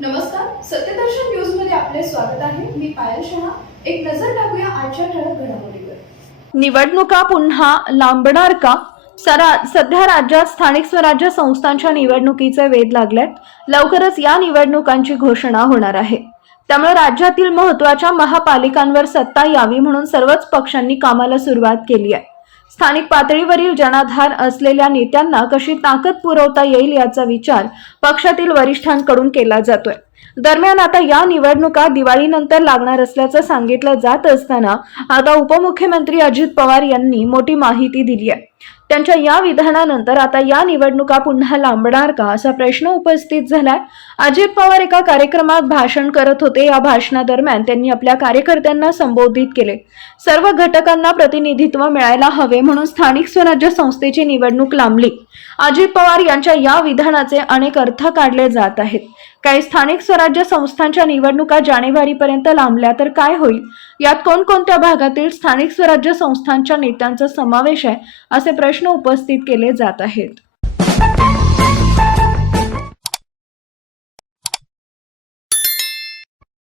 नमस्कार सत्यदर्शन न्यूजमध्ये आपले स्वागत आहे. मी पायल शहा. एक नजर टाकूया आजच्या ठळक घडामोडीवर. निवडणुका पुन्हा लांबणार का? सरा सध्या राज्यात स्थानिक स्वराज्य संस्थांच्या निवडणुकीचे वेध लागलेत. लवकरच या निवडणुकांची घोषणा होणार आहे. त्यामुळे राज्यातील महत्त्वाच्या महापालिकांवर सत्ता यावी म्हणून सर्वच पक्षांनी कामाला सुरुवात केली आहे. स्थानिक पातळीवरील जनाधार असलेल्या नेत्यांना कशी ताकद पुरवता येईल याचा विचार पक्षातील वरिष्ठांकडून केला जातोय. दरम्यान आता या निवडणुका दिवाळीनंतर लागणार असल्याचं सांगितलं जात असताना आता उपमुख्यमंत्री अजित पवार यांनी मोठी माहिती दिली आहे. त्यांच्या या विधानानंतर आता या निवडणुका पुन्हा लांबणार का असा प्रश्न उपस्थित झालाय. अजित पवार एका कार्यक्रमात भाषण करत होते. या भाषणादरम्यान त्यांनी आपल्या कार्यकर्त्यांना संबोधित केले. सर्व घटकांना प्रतिनिधित्व मिळायला हवे म्हणून स्थानिक स्वराज्य संस्थेची निवडणूक लांबली. अजित पवार यांच्या या विधानाचे अनेक अर्थ काढले जात आहेत. काही स्थानिक स्वराज्य संस्थांच्या निवडणुका जानेवारीपर्यंत लांबल्या तर काय होईल? यात कोणकोणत्या भागातील स्थानिक स्वराज्य संस्थांच्या नेत्यांचा समावेश आहे? असे प्रश्न उपस्थित केले जात आहेत.